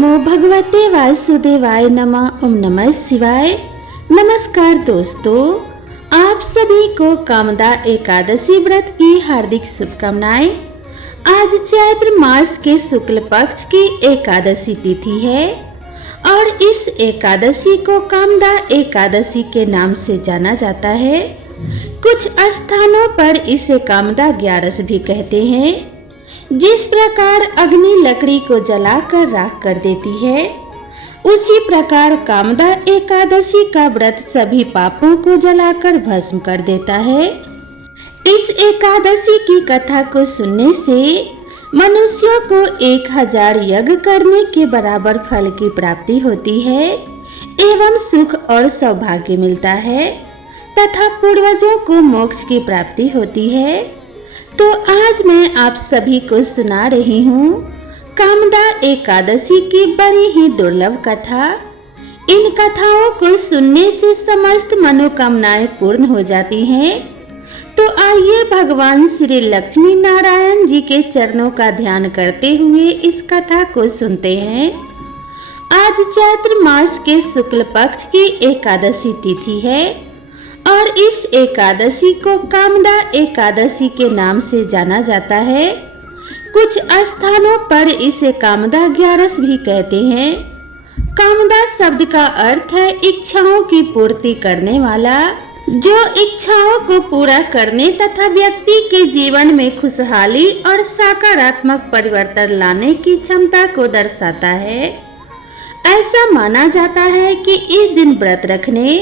नमो भगवते वासुदेवाय नमः। ओम नमः शिवाय। नमस्कार दोस्तों, आप सभी को कामदा एकादशी व्रत की हार्दिक शुभकामनाएं। आज चैत्र मास के शुक्ल पक्ष की एकादशी तिथि है और इस एकादशी को कामदा एकादशी के नाम से जाना जाता है। कुछ स्थानों पर इसे कामदा ग्यारस भी कहते हैं। जिस प्रकार अग्नि लकड़ी को जलाकर राख कर देती है, उसी प्रकार कामदा एकादशी का व्रत सभी पापों को जलाकर भस्म कर देता है। इस एकादशी की कथा को सुनने से मनुष्यों को 1000 यज्ञ करने के बराबर फल की प्राप्ति होती है एवं सुख और सौभाग्य मिलता है तथा पूर्वजों को मोक्ष की प्राप्ति होती है। तो आज मैं आप सभी को सुना रही हूँ कामदा एकादशी की बड़ी ही दुर्लभ कथा। इन कथाओं को सुनने से समस्त मनोकामनाएं पूर्ण हो जाती हैं। तो आइए भगवान श्री लक्ष्मी नारायण जी के चरणों का ध्यान करते हुए इस कथा को सुनते हैं। आज चैत्र मास के शुक्ल पक्ष की एकादशी तिथि है और इस एकादशी को कामदा एकादशी के नाम से जाना जाता है। कुछ स्थानों पर इसे कामदा ग्यारस भी कहते हैं। कामदा शब्द का अर्थ है इच्छाओं की पूर्ति करने वाला, जो इच्छाओं को पूरा करने तथा व्यक्ति के जीवन में खुशहाली और सकारात्मक परिवर्तन लाने की क्षमता को दर्शाता है। ऐसा माना जाता है कि इस दिन व्रत रखने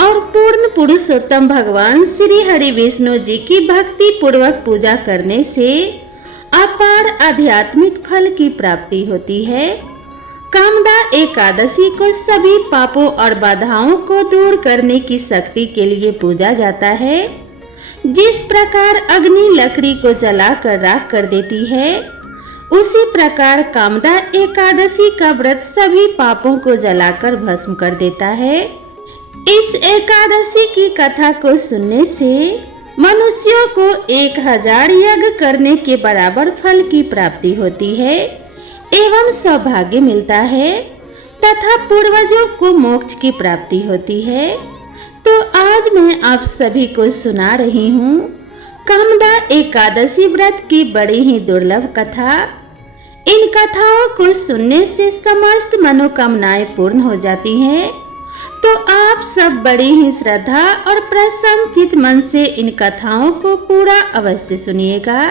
और पूर्ण पुरुषोत्तम भगवान श्री हरि विष्णु जी की भक्ति पूर्वक पूजा करने से अपार आध्यात्मिक फल की प्राप्ति होती है। कामदा एकादशी को सभी पापों और बाधाओं को दूर करने की शक्ति के लिए पूजा जाता है। जिस प्रकार अग्नि लकड़ी को जलाकर राख कर देती है, उसी प्रकार कामदा एकादशी का व्रत सभी पापों को जलाकर भस्म कर देता है। इस एकादशी की कथा को सुनने से मनुष्यों को 1000 यज्ञ करने के बराबर फल की प्राप्ति होती है एवं सौभाग्य मिलता है तथा पूर्वजों को मोक्ष की प्राप्ति होती है। तो आज मैं आप सभी को सुना रही हूँ कामदा एकादशी व्रत की बड़ी ही दुर्लभ कथा। इन कथाओं को सुनने से समस्त मनोकामनाएं पूर्ण हो जाती हैं। तो आप सब बड़ी ही श्रद्धा और प्रसन्नचित मन से इन कथाओं को पूरा अवश्य सुनिएगा।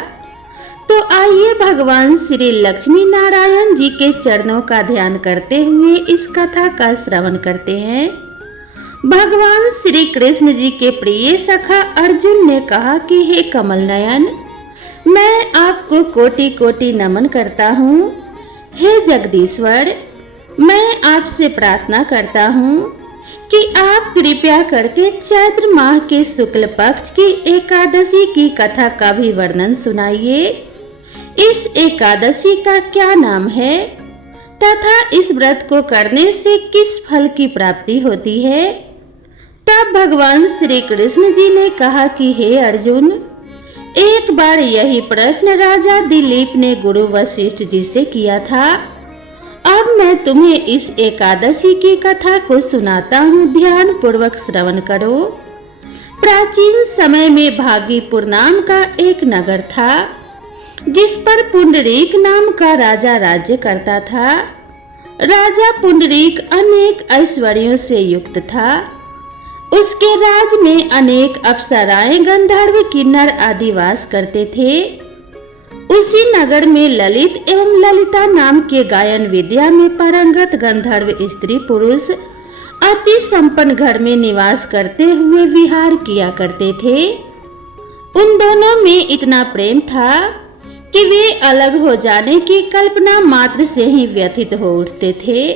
तो आइए भगवान श्री लक्ष्मी नारायण जी के चरणों का ध्यान करते हुए इस कथा का श्रवण करते हैं। भगवान श्री कृष्ण जी के प्रिय सखा अर्जुन ने कहा कि हे कमल नयन, मैं आपको कोटि कोटि नमन करता हूँ। हे जगदीश्वर, मैं आपसे प्रार्थना करता हूँ कि आप कृपया करके चैत्र माह के शुक्ल पक्ष की एकादशी की कथा का भी वर्णन सुनाइए। इस एकादशी का क्या नाम है तथा इस व्रत को करने से किस फल की प्राप्ति होती है। तब भगवान श्री कृष्ण जी ने कहा कि हे अर्जुन, एक बार यही प्रश्न राजा दिलीप ने गुरु वशिष्ठ जी से किया था। अब मैं तुम्हें इस एकादशी की कथा को सुनाता हूँ, ध्यान पूर्वक श्रवण करो। प्राचीन समय में भागीपुर नाम का एक नगर था, जिस पर पुंडरीक नाम का राजा राज्य करता था। राजा पुंडरीक अनेक ऐश्वर्यों से युक्त था। उसके राज में अनेक अप्सराएं, गंधर्व, किन्नर आदि वास करते थे। उसी नगर में ललित एवं ललिता नाम के गायन विद्या में पारंगत गंधर्व स्त्री पुरुष अति संपन्न घर में निवास करते हुए विहार किया करते थे। उन दोनों में इतना प्रेम था कि वे अलग हो जाने की कल्पना मात्र से ही व्यथित हो उठते थे।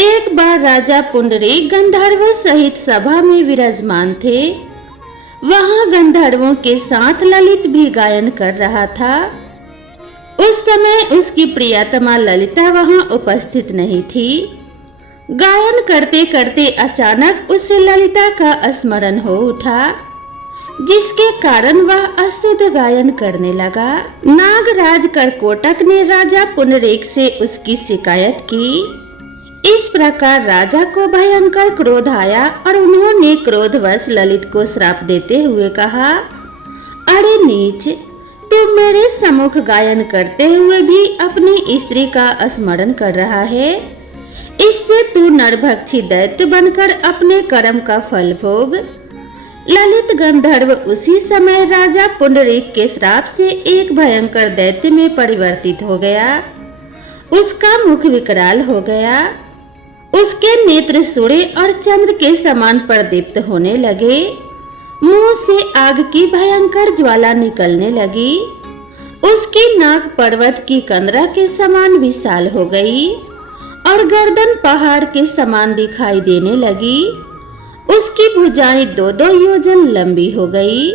एक बार राजा पुंडरीक गंधर्वों सहित सभा में विराजमान थे। वहां गंधर्वों के साथ ललित भी गायन कर रहा था। उस समय उसकी प्रियतमा ललिता वहां उपस्थित नहीं थी। गायन करते करते अचानक उसे ललिता का स्मरण हो उठा। जिसके कारण वह अशुद्ध गायन करने लगा। नागराज करकोटक ने राजा पुंडरीक से उसकी शिकायत की। इस प्रकार राजा को भयंकर क्रोध आया और उन्होंने क्रोधवश ललित को श्राप देते हुए कहा, अरे नीच, तू मेरे सम्मुख गायन करते हुए भी अपनी स्त्री का स्मरण कर रहा है। इससे तू नरभक्षी दैत्य बनकर अपने कर्म का फल भोग। ललित गंधर्व उसी समय राजा पुंडरीक के श्राप से एक भयंकर दैत्य में परिवर्तित हो गया। उसका मुख विकराल हो गया। उसके नेत्र सूर्य और चंद्र के समान प्रदीप्त होने लगे। मुंह से आग की भयंकर ज्वाला निकलने लगी। उसकी नाक पर्वत की कंदरा के समान विशाल हो गई और गर्दन पहाड़ के समान दिखाई देने लगी। उसकी भुजाएं 2-2 योजन लंबी हो गई।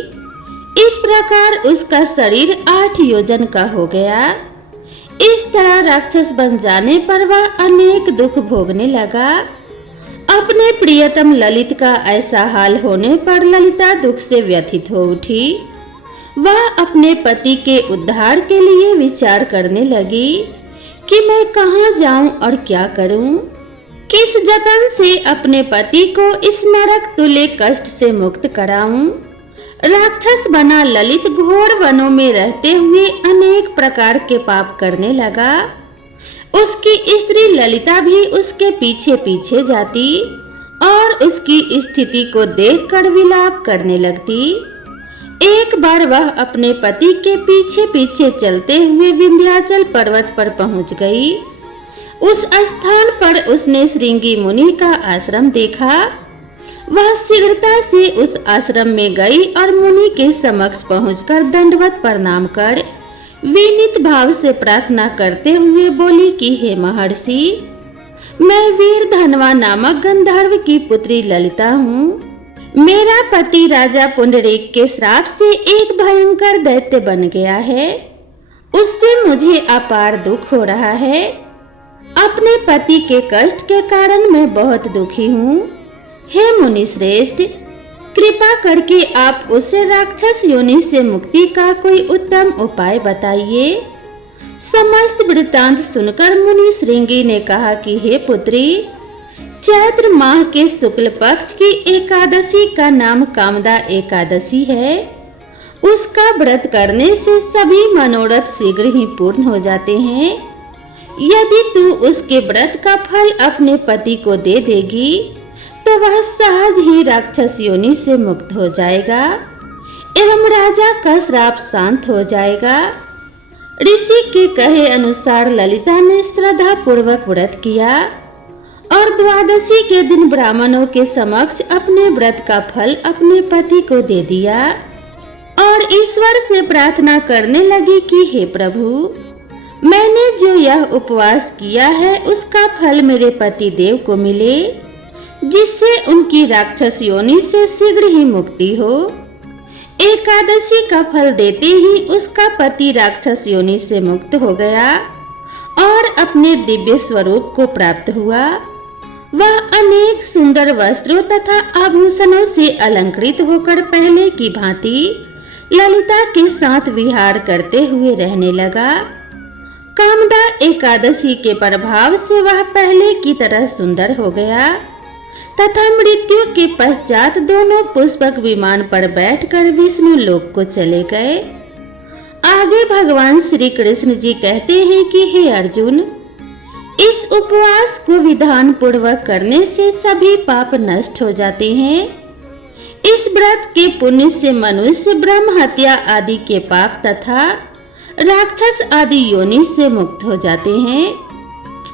इस प्रकार उसका शरीर 8 योजन का हो गया। इस तरह राक्षस बन जाने पर वह अनेक दुख भोगने लगा। अपने प्रियतम ललित का ऐसा हाल होने पर ललिता दुख से व्यथित हो उठी। वह अपने पति के उद्धार के लिए विचार करने लगी कि मैं कहाँ जाऊं और क्या करूं। किस जतन से अपने पति को इस नरक तुल्य कष्ट से मुक्त कराऊं। राक्षस बना ललित घोर वनों में रहते हुए अनेक प्रकार के पाप करने लगा। उसकी स्त्री ललिता भी उसके पीछे पीछे जाती और उसकी स्थिति को देखकर विलाप करने लगती। एक बार वह अपने पति के पीछे पीछे चलते हुए विंध्याचल पर्वत पर पहुंच गई। उस स्थान पर उसने श्रृंगी मुनि का आश्रम देखा। वह शीघ्रता से उस आश्रम में गई और मुनि के समक्ष पहुंचकर दंडवत प्रणाम कर विनीत भाव से प्रार्थना करते हुए बोली कि हे महर्षि, मैं वीर धनवा नामक गंधर्व की पुत्री ललिता हूँ। मेरा पति राजा पुंडरीक के श्राप से एक भयंकर दैत्य बन गया है। उससे मुझे अपार दुख हो रहा है। अपने पति के कष्ट के कारण मैं बहुत दुखी हूँ। हे मुनि श्रेष्ठ, कृपा करके आप उसे राक्षस योनि से मुक्ति का कोई उत्तम उपाय बताइए। समस्त वृत्तांत सुनकर मुनि श्रृंगी ने कहा कि हे पुत्री, चैत्र माह के शुक्ल पक्ष की एकादशी का नाम कामदा एकादशी है। उसका व्रत करने से सभी मनोरथ शीघ्र ही पूर्ण हो जाते हैं। यदि तू उसके व्रत का फल अपने पति को दे देगी तो वह सहज ही राक्षस योनि से मुक्त हो जाएगा एवं राजा का श्राप शांत हो जाएगा। ऋषि के कहे अनुसार ललिता ने श्रद्धा पूर्वक व्रत किया और द्वादशी के दिन ब्राह्मणों के समक्ष अपने व्रत का फल अपने पति को दे दिया और ईश्वर से प्रार्थना करने लगी कि हे प्रभु, मैंने जो यह उपवास किया है उसका फल मेरे पति देव को मिले, जिससे उनकी राक्षस योनि से शीघ्र ही मुक्ति हो। एकादशी का फल देते ही उसका पति राक्षस योनि से मुक्त हो गया और अपने दिव्य स्वरूप को प्राप्त हुआ। वह अनेक सुंदर वस्त्रों तथा आभूषणों से अलंकृत होकर पहले की भांति ललिता के साथ विहार करते हुए रहने लगा। कामदा एकादशी के प्रभाव से वह पहले की तरह सुंदर हो गया तथा मृत्यु के पश्चात दोनों पुष्पक विमान पर बैठकर विष्णु लोक को चले गए। आगे भगवान श्री कृष्ण जी कहते हैं कि हे अर्जुन, इस उपवास को विधान पूर्वक करने से सभी पाप नष्ट हो जाते हैं। इस व्रत के पुण्य से मनुष्य ब्रह्म हत्या आदि के पाप तथा राक्षस आदि योनि से मुक्त हो जाते हैं।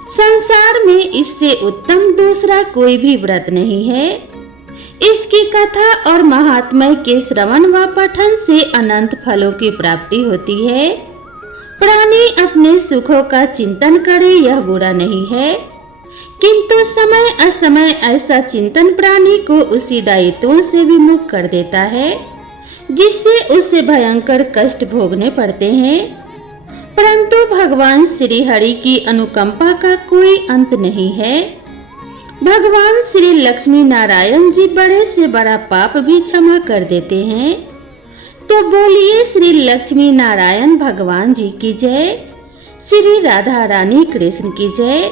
संसार में इससे उत्तम दूसरा कोई भी व्रत नहीं है। इसकी कथा और महात्म्य के श्रवण व पठन से अनंत फलों की प्राप्ति होती है। प्राणी अपने सुखों का चिंतन करे यह बुरा नहीं है, किंतु समय असमय ऐसा चिंतन प्राणी को उसी दायित्वों से विमुख कर देता है जिससे उसे भयंकर कष्ट भोगने पड़ते हैं। परंतु भगवान श्री हरि की अनुकंपा का कोई अंत नहीं है। भगवान श्री लक्ष्मी नारायण जी बड़े से बड़ा पाप भी क्षमा कर देते हैं। तो बोलिए श्री लक्ष्मी नारायण भगवान जी की जय, श्री राधा रानी कृष्ण की जय।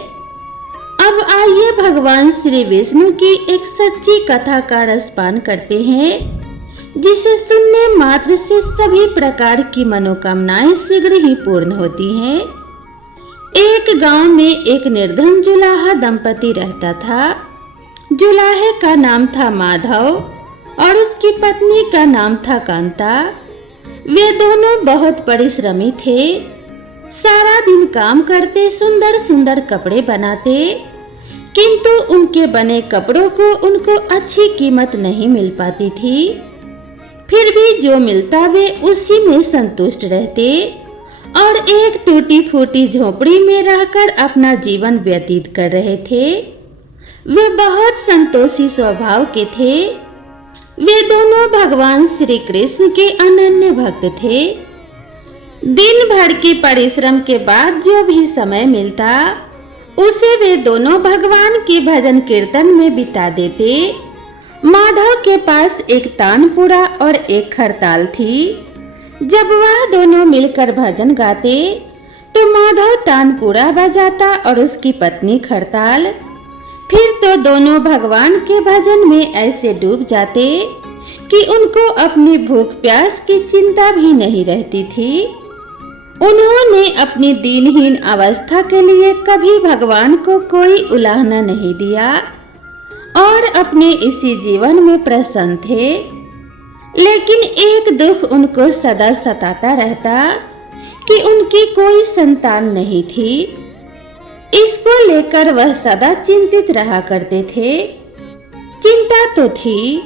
अब आइए भगवान श्री विष्णु की एक सच्ची कथा का रसपान करते हैं, जिसे सुनने मात्र से सभी प्रकार की मनोकामनाएं शीघ्र ही पूर्ण होती हैं। एक गांव में एक निर्धन जुलाहा दंपति रहता था। जुलाहे का नाम था माधव और उसकी पत्नी का नाम था कांता। वे दोनों बहुत परिश्रमी थे। सारा दिन काम करते, सुंदर सुंदर कपड़े बनाते, किंतु उनके बने कपड़ों को उनको अच्छी कीमत नहीं मिल पाती थी। फिर भी जो मिलता वे उसी में संतुष्ट रहते और एक टूटी फूटी झोपड़ी में रहकर अपना जीवन व्यतीत कर रहे थे। वे बहुत संतोषी स्वभाव के थे। वे दोनों भगवान श्री कृष्ण के अनन्य भक्त थे। दिन भर के परिश्रम के बाद जो भी समय मिलता उसे वे दोनों भगवान के भजन कीर्तन में बिता देते। माधव के पास एक तानपुरा और एक खरताल थी। जब वह दोनों मिलकर भजन गाते तो माधव तानपुरा बजाता और उसकी पत्नी खरताल। फिर तो दोनों भगवान के भजन में ऐसे डूब जाते कि उनको अपनी भूख प्यास की चिंता भी नहीं रहती थी। उन्होंने अपनी दीनहीन अवस्था के लिए कभी भगवान को कोई उलाहना नहीं दिया और अपने इसी जीवन में प्रसन्न थे। लेकिन एक दुख उनको सदा सताता रहता कि उनकी कोई संतान नहीं थी। इसको लेकर वह सदा चिंतित रहा करते थे। चिंता तो थी,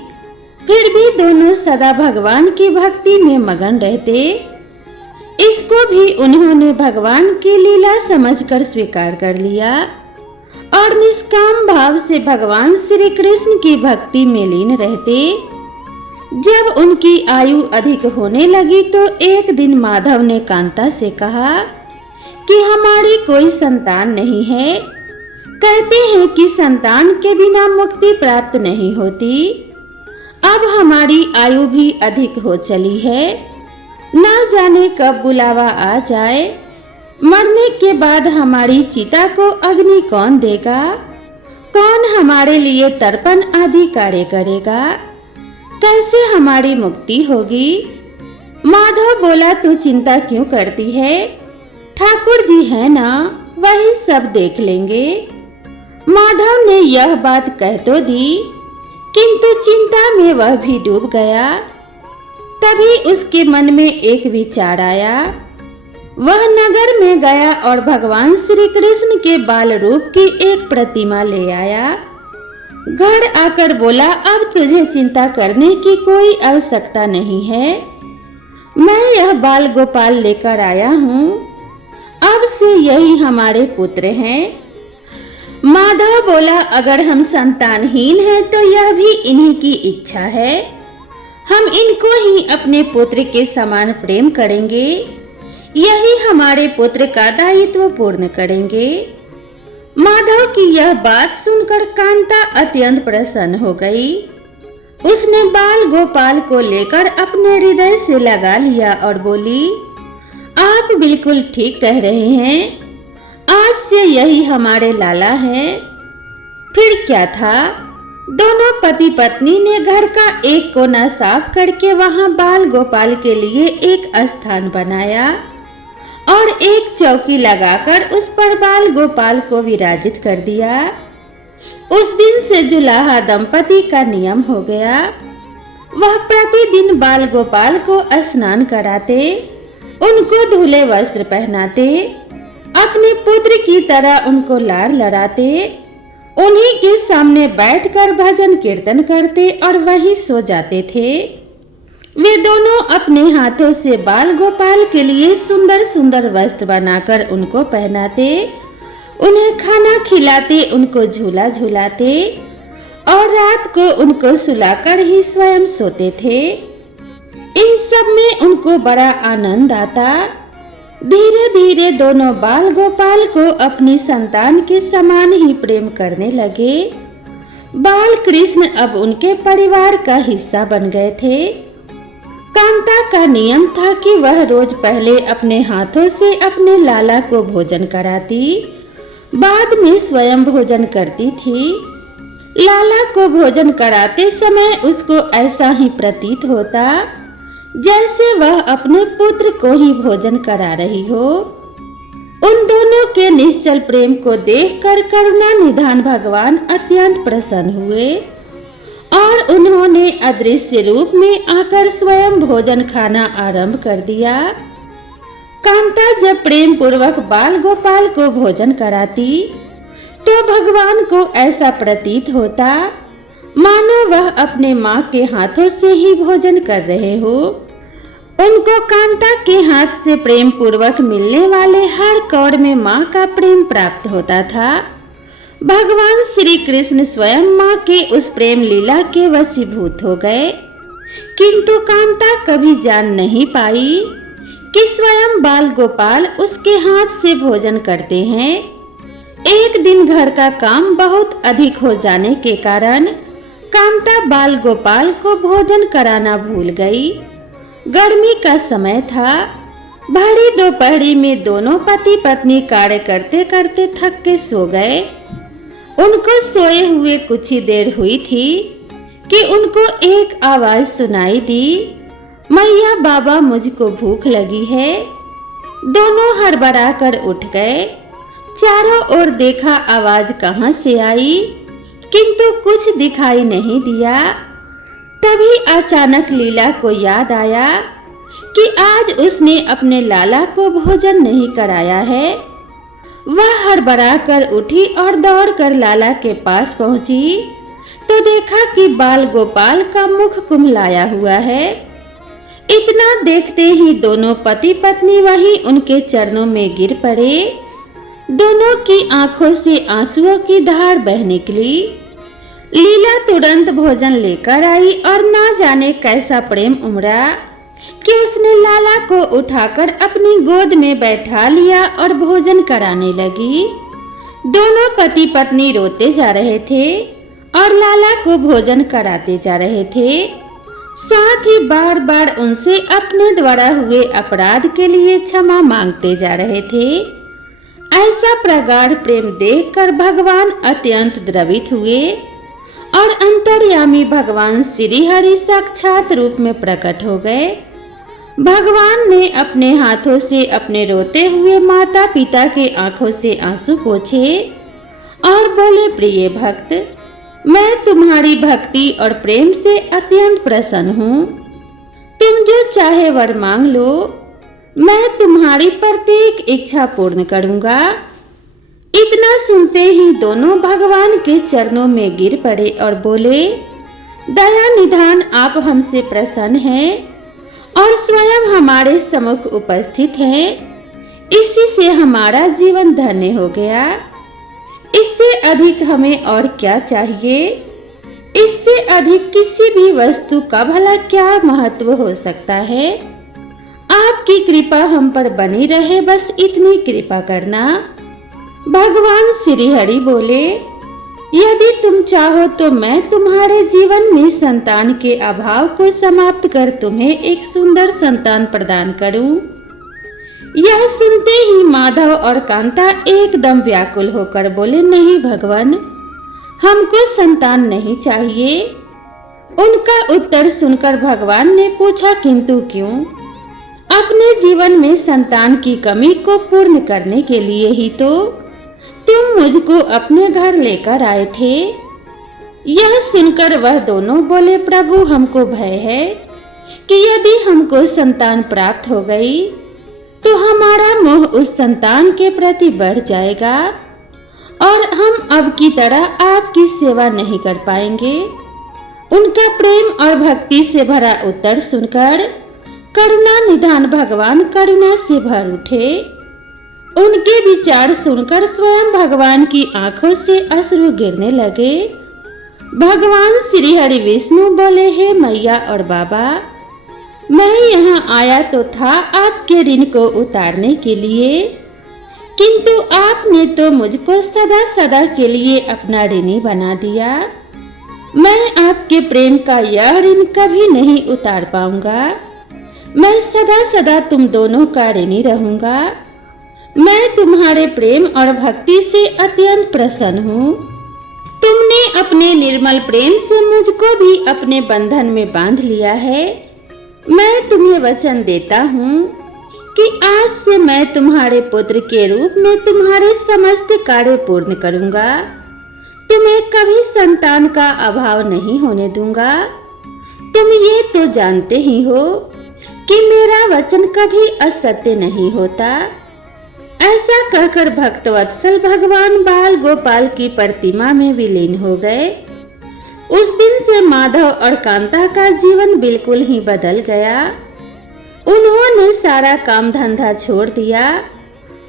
फिर भी दोनों सदा भगवान की भक्ति में मगन रहते। इसको भी उन्होंने भगवान की लीला समझकर स्वीकार कर लिया और निष्काम भाव से भगवान श्री कृष्ण की भक्ति में लीन रहते। जब उनकी आयु अधिक होने लगी तो एक दिन माधव ने कांता से कहा कि हमारी कोई संतान नहीं है। कहते हैं कि संतान के बिना मुक्ति प्राप्त नहीं होती। अब हमारी आयु भी अधिक हो चली है, न जाने कब बुलावा आ जाए। मरने के बाद हमारी चिता को अग्नि कौन देगा? कौन हमारे लिए तर्पण आदि कार्य करेगा? कैसे हमारी मुक्ति होगी? माधव बोला, तू चिंता क्यों करती है? ठाकुर जी है ना, वही सब देख लेंगे। माधव ने यह बात कह तो दी, किंतु चिंता में वह भी डूब गया। तभी उसके मन में एक विचार आया। वह नगर में गया और भगवान श्री कृष्ण के बाल रूप की एक प्रतिमा ले आया। घर आकर बोला, अब तुझे चिंता करने की कोई आवश्यकता नहीं है। मैं यह बाल गोपाल लेकर आया हूँ। अब से यही हमारे पुत्र हैं। माधव बोला, अगर हम संतानहीन हैं तो यह भी इन्हीं की इच्छा है। हम इनको ही अपने पुत्र के समान प्रेम करेंगे। यही हमारे पुत्र का दायित्व पूर्ण करेंगे। माधव की यह बात सुनकर कांता अत्यंत प्रसन्न हो गई। उसने बाल गोपाल को लेकर अपने हृदय से लगा लिया और बोली, आप बिल्कुल ठीक कह रहे हैं। आज से यही हमारे लाला हैं। फिर क्या था, दोनों पति पत्नी ने घर का एक कोना साफ करके वहां बाल गोपाल के लिए एक स्थान बनाया और एक चौकी लगाकर उस पर बाल गोपाल को विराजित कर दिया। उस दिन से जुलाहा दंपति का नियम हो गया। वह प्रतिदिन बाल गोपाल को स्नान कराते, उनको धुले वस्त्र पहनाते, अपने पुत्र की तरह उनको लाड़ लड़ाते, उन्हीं के सामने बैठकर भजन कीर्तन करते और वहीं सो जाते थे। वे दोनों अपने हाथों से बाल गोपाल के लिए सुंदर सुंदर वस्त्र बनाकर उनको पहनाते, उन्हें खाना खिलाते, उनको झूला झूलाते और रात को उनको सुलाकर ही स्वयं सोते थे। इन सब में उनको बड़ा आनंद आता। धीरे धीरे दोनों बाल गोपाल को अपनी संतान के समान ही प्रेम करने लगे। बाल कृष्ण अब उनके परिवार का हिस्सा बन गए थे। कांता का नियम था कि वह रोज पहले अपने हाथों से अपने लाला को भोजन कराती, बाद में स्वयं भोजन करती थी। लाला को भोजन कराते समय उसको ऐसा ही प्रतीत होता जैसे वह अपने पुत्र को ही भोजन करा रही हो। उन दोनों के निश्चल प्रेम को देखकर करुणा निधान भगवान अत्यंत प्रसन्न हुए और उन्होंने अदृश्य रूप में आकर स्वयं भोजन खाना आरंभ कर दिया। कांता जब प्रेम पूर्वक बाल गोपाल को भोजन कराती तो भगवान को ऐसा प्रतीत होता मानो वह अपने माँ के हाथों से ही भोजन कर रहे हो। उनको कांता के हाथ से प्रेम पूर्वक मिलने वाले हर कौड़ में माँ का प्रेम प्राप्त होता था। भगवान श्री कृष्ण स्वयं माँ के उस प्रेम लीला के वशीभूत हो गए, किंतु कांता कभी जान नहीं पाई कि स्वयं बाल गोपाल उसके हाथ से भोजन करते हैं। एक दिन घर का काम बहुत अधिक हो जाने के कारण कांता बाल गोपाल को भोजन कराना भूल गई। गर्मी का समय था। भारी दोपहरी में दोनों पति पत्नी कार्य करते करते थक के सो गए। उनको सोए हुए कुछ ही देर हुई थी कि उनको एक आवाज सुनाई दी, मैया बाबा मुझको भूख लगी है। दोनों हड़बड़ा कर उठ गए। चारों ओर देखा आवाज कहां से आई, किंतु कुछ दिखाई नहीं दिया। तभी अचानक लीला को याद आया कि आज उसने अपने लाला को भोजन नहीं कराया है। वह हड़बड़ा कर उठी और दौड़कर लाला के पास पहुंची तो देखा कि बाल गोपाल का मुख कुम्हलाया हुआ है। इतना देखते ही दोनों पति पत्नी वहीं उनके चरणों में गिर पड़े। दोनों की आंखों से आंसुओं की धार बह निकली। लीला तुरंत भोजन लेकर आई और ना जाने कैसा प्रेम उमड़ा कि उसने लाला को उठाकर अपनी गोद में बैठा लिया और भोजन कराने लगी। दोनों पति पत्नी रोते जा रहे थे और लाला को भोजन कराते जा रहे थे। साथ ही बार बार उनसे अपने द्वारा हुए अपराध के लिए क्षमा मांगते जा रहे थे। ऐसा प्रगाढ़ प्रेम देखकर भगवान अत्यंत द्रवित हुए और अंतर्यामी भगवान श्री हरि साक्षात रूप में प्रकट हो गए। भगवान ने अपने हाथों से अपने रोते हुए माता पिता के आंखों से आंसू पोंछे और बोले, प्रिय भक्त, मैं तुम्हारी भक्ति और प्रेम से अत्यंत प्रसन्न हूँ। तुम जो चाहे वर मांग लो, मैं तुम्हारी प्रत्येक इच्छा पूर्ण करूँगा। इतना सुनते ही दोनों भगवान के चरणों में गिर पड़े और बोले, दया निधान आप हमसे प्रसन्न हैं और स्वयं हमारे सम्मुख उपस्थित हैं। इसी से हमारा जीवन धन्य हो गया। इससे अधिक हमें और क्या चाहिए? इससे अधिक किसी भी वस्तु का भला क्या महत्व हो सकता है? आपकी कृपा हम पर बनी रहे, बस इतनी कृपा करना। भगवान श्री हरि बोले, यदि तुम चाहो तो मैं तुम्हारे जीवन में संतान के अभाव को समाप्त कर तुम्हें एक सुंदर संतान प्रदान करूं। यह सुनते ही माधव और कांता एकदम व्याकुल होकर बोले, नहीं भगवान, हमको संतान नहीं चाहिए। उनका उत्तर सुनकर भगवान ने पूछा, किंतु क्यों? अपने जीवन में संतान की कमी को पूर्ण करने के लिए ही तो तुम मुझको अपने घर लेकर आए थे। यह सुनकर वह दोनों बोले, प्रभु, हमको भय है कि यदि हमको संतान प्राप्त हो गई तो हमारा मोह उस संतान के प्रति बढ़ जाएगा और हम अब की तरह आपकी सेवा नहीं कर पाएंगे। उनका प्रेम और भक्ति से भरा उत्तर सुनकर करुणा निधान भगवान करुणा से भर उठे। उनके विचार सुनकर स्वयं भगवान की आंखों से अश्रु गिरने लगे। भगवान श्री हरि विष्णु बोले, हे मैया और बाबा, मैं यहाँ आया तो था आपके ऋण को उतारने के लिए, किंतु आपने तो मुझको सदा सदा के लिए अपना ऋणी बना दिया। मैं आपके प्रेम का यह ऋण कभी नहीं उतार पाऊंगा। मैं सदा सदा तुम दोनों का ऋणी रहूंगा। मैं तुम्हारे प्रेम और भक्ति से अत्यंत प्रसन्न हूँ। तुमने अपने निर्मल प्रेम से मुझको भी अपने बंधन में बांध लिया है। मैं तुम्हें वचन देता हूँ कि आज से मैं तुम्हारे पुत्र के रूप में तुम्हारे समस्त कार्य पूर्ण करूँगा। तुम्हें कभी संतान का अभाव नहीं होने दूंगा। तुम ये तो जानते ही हो कि मेरा वचन कभी असत्य नहीं होता। ऐसा कहकर भक्तवत्सल भगवान बाल गोपाल की प्रतिमा में विलीन हो गए। उस दिन से माधव और कांता का जीवन बिल्कुल ही बदल गया। उन्होंने सारा काम धंधा छोड़ दिया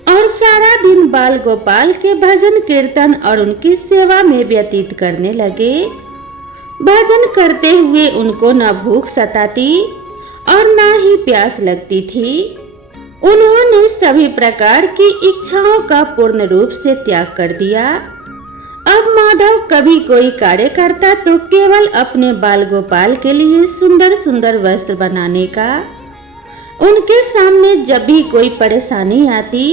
और सारा दिन बाल गोपाल के भजन कीर्तन और उनकी सेवा में व्यतीत करने लगे। भजन करते हुए उनको न भूख सताती और न ही प्यास लगती थी। उन्होंने सभी प्रकार की इच्छाओं का पूर्ण रूप से त्याग कर दिया। अब माधव कभी कोई कार्य करता तो केवल अपने बाल गोपाल के लिए सुंदर सुंदर वस्त्र बनाने का। उनके सामने जब भी कोई परेशानी आती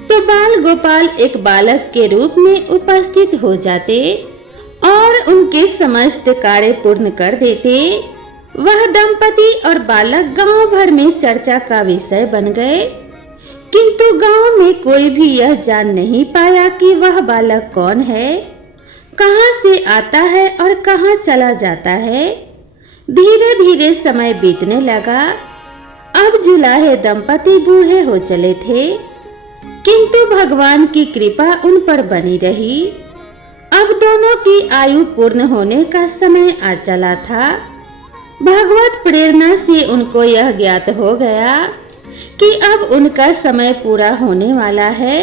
तो बाल गोपाल एक बालक के रूप में उपस्थित हो जाते और उनके समस्त कार्य पूर्ण कर देते। वह दंपति और बालक गांव भर में चर्चा का विषय बन गए, किंतु गांव में कोई भी यह जान नहीं पाया कि वह बालक कौन है, कहां से आता है और कहां चला जाता है। धीरे धीरे समय बीतने लगा। अब जुलाहे दंपति बूढ़े हो चले थे, किंतु भगवान की कृपा उन पर बनी रही। अब दोनों की आयु पूर्ण होने का समय आ चला था। भगवत प्रेरणा से उनको यह ज्ञात हो गया कि अब उनका समय पूरा होने वाला है।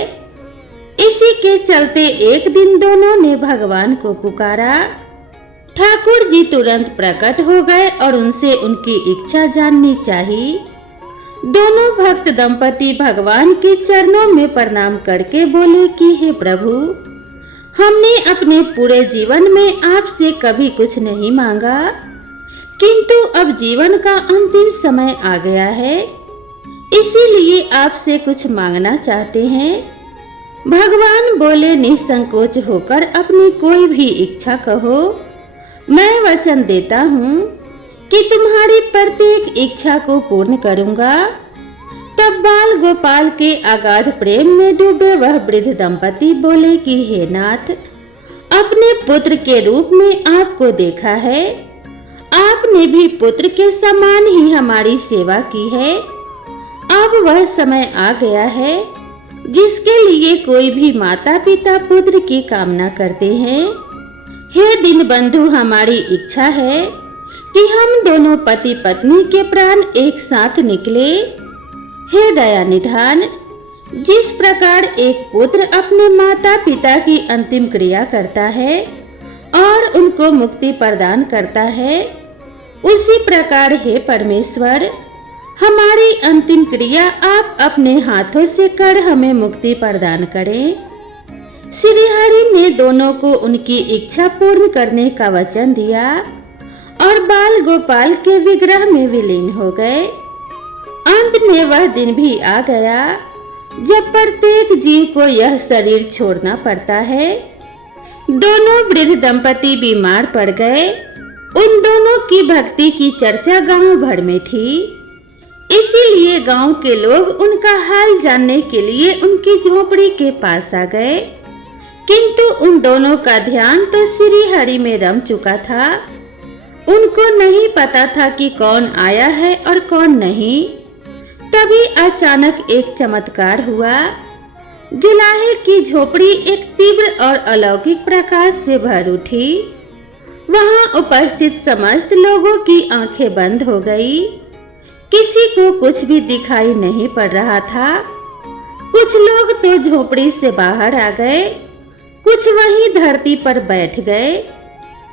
इसी के चलते एक दिन दोनों ने भगवान को पुकारा। ठाकुर जी तुरंत प्रकट हो गए और उनसे उनकी इच्छा जाननी चाहिए। दोनों भक्त दंपति भगवान के चरणों में प्रणाम करके बोले कि हे प्रभु, हमने अपने पूरे जीवन में आपसे कभी कुछ नहीं मांगा, किंतु अब जीवन का अंतिम समय आ गया है, इसीलिए आपसे कुछ मांगना चाहते हैं। भगवान बोले, निसंकोच होकर अपनी कोई भी इच्छा कहो। मैं वचन देता हूँ कि तुम्हारी प्रत्येक इच्छा को पूर्ण करूँगा। तब बाल गोपाल के अगाध प्रेम में डूबे वह वृद्ध दंपति बोले कि हे नाथ, अपने पुत्र के रूप में आपको देखा है। आपने भी पुत्र के समान ही हमारी सेवा की है। अब वह समय आ गया है जिसके लिए कोई भी माता पिता पुत्र की कामना करते हैं। हे दीनबंधु, हमारी इच्छा है कि हम दोनों पति पत्नी के प्राण एक साथ निकले। हे दया निधान, जिस प्रकार एक पुत्र अपने माता पिता की अंतिम क्रिया करता है और उनको मुक्ति प्रदान करता है, उसी प्रकार हे परमेश्वर, हमारी अंतिम क्रिया आप अपने हाथों से कर हमें मुक्ति प्रदान करें। श्री हरि ने दोनों को उनकी इच्छा पूर्ण करने का वचन दिया और बाल गोपाल के विग्रह में विलीन हो गए। अंत में वह दिन भी आ गया जब प्रत्येक जीव को यह शरीर छोड़ना पड़ता है। दोनों वृद्ध दंपति बीमार पड़ गए। उन दोनों की भक्ति की चर्चा गांव भर में थी, इसीलिए गांव के लोग उनका हाल जानने के लिए उनकी झोपड़ी के पास आ गए। किंतु उन दोनों का ध्यान तो श्री हरि में रम चुका था। उनको नहीं पता था कि कौन आया है और कौन नहीं। तभी अचानक एक चमत्कार हुआ। जुलाहे की झोपड़ी एक तीव्र और अलौकिक प्रकाश से भर उठी। वहां उपस्थित समस्त लोगों की आंखें बंद हो गई। किसी को कुछ भी दिखाई नहीं पड़ रहा था। कुछ लोग तो झोपड़ी से बाहर आ गए, कुछ वहीं धरती पर बैठ गए।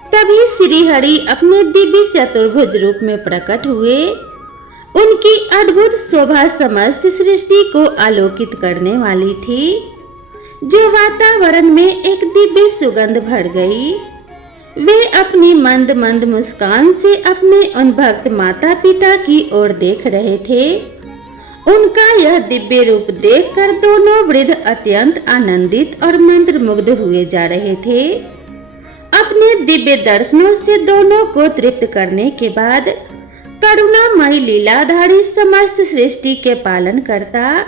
तभी श्री हरि अपने दिव्य चतुर्भुज रूप में प्रकट हुए। उनकी अद्भुत शोभा समस्त सृष्टि को आलोकित करने वाली थी, जो वातावरण में एक दिव्य सुगंध भर गई। वे अपनी मंद मंद मुस्कान से अपने उन भक्त माता पिता की ओर देख रहे थे। उनका यह दिव्य रूप देखकर दोनों वृद्ध अत्यंत आनंदित और मंत्रमुग्ध हुए जा रहे थे। अपने दिव्य दर्शनों से दोनों को तृप्त करने के बाद करुणामयी लीलाधारी समस्त सृष्टि के पालन करता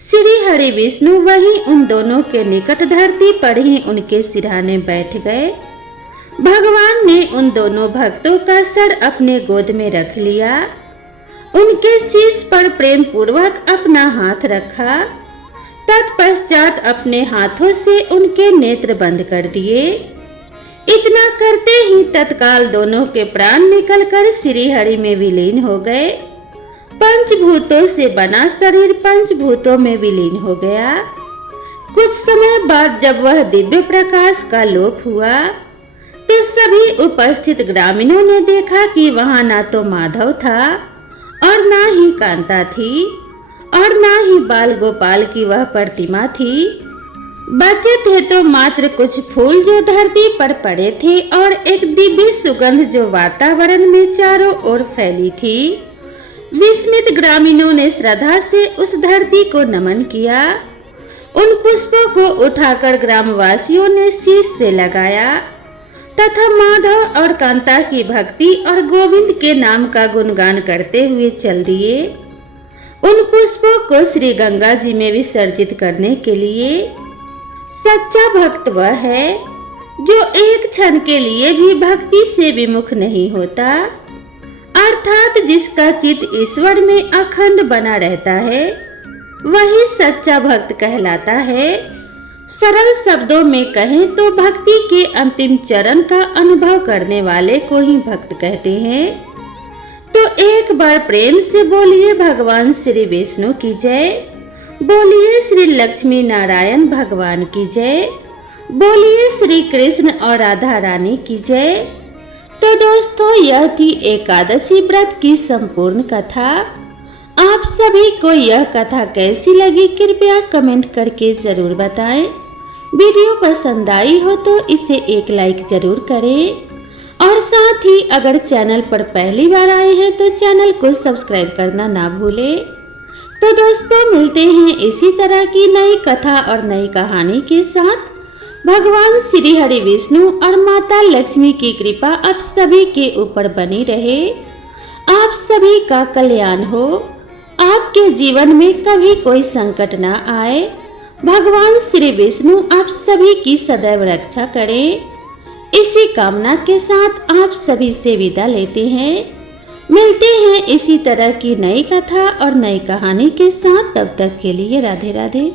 श्री हरि विष्णु वहीं उन दोनों के निकट धरती पर ही उनके सिरहाने बैठ गए। भगवान ने उन दोनों भक्तों का सर अपने गोद में रख लिया, उनके शीश पर प्रेम पूर्वक अपना हाथ रखा, तत्पश्चात अपने हाथों से उनके नेत्र बंद कर दिए। इतना करते ही तत्काल दोनों के प्राण निकलकर श्री हरि में विलीन हो गए। पंचभूतों से बना शरीर पंचभूतों में विलीन हो गया। कुछ समय बाद जब वह दिव्य प्रकाश का लोप हुआ तो सभी उपस्थित ग्रामीणों ने देखा कि वहां ना तो माधव था और ना ही कांता थी और ना ही बाल गोपाल की वह प्रतिमा थी। बचे थे तो मात्र कुछ फूल जो धरती पर पड़े थे और एक दिव्य सुगंध जो वातावरण में चारों ओर फैली थी। विस्मित ग्रामीणों ने श्रद्धा से उस धरती को नमन किया। उन पुष्पों को उठाकर ग्रामवासियों ने शीश से लगाया तथा माधव और कांता की भक्ति और गोविंद के नाम का गुणगान करते हुए चल दिए। उन पुष्पों को श्री गंगा जी में विसर्जित करने के लिए सच्चा भक्त वह है जो एक क्षण के लिए भी भक्ति से विमुख नहीं होता, अर्थात जिसका चित्त ईश्वर में अखंड बना रहता है, वही सच्चा भक्त कहलाता है। सरल शब्दों में कहें तो भक्ति के अंतिम चरण का अनुभव करने वाले को ही भक्त कहते हैं। तो एक बार प्रेम से बोलिए भगवान श्री विष्णु की जय, बोलिए श्री लक्ष्मी नारायण भगवान की जय, बोलिए श्री कृष्ण और राधा रानी की जय। तो दोस्तों, यह थी एकादशी व्रत की संपूर्ण कथा। आप सभी को यह कथा कैसी लगी कृपया कमेंट करके जरूर बताएं। वीडियो पसंद आई हो तो इसे एक लाइक जरूर करें और साथ ही अगर चैनल पर पहली बार आए हैं तो चैनल को सब्सक्राइब करना ना भूलें। तो दोस्तों, मिलते हैं इसी तरह की नई कथा और नई कहानी के साथ। भगवान श्री हरि विष्णु और माता लक्ष्मी की कृपा आप सभी के ऊपर बनी रहे। आप सभी का कल्याण हो, आपके जीवन में कभी कोई संकट ना आए। भगवान श्री विष्णु आप सभी की सदैव रक्षा करें। इसी कामना के साथ आप सभी से विदा लेते हैं। मिलते हैं इसी तरह की नई कथा और नई कहानी के साथ। तब तक के लिए राधे राधे।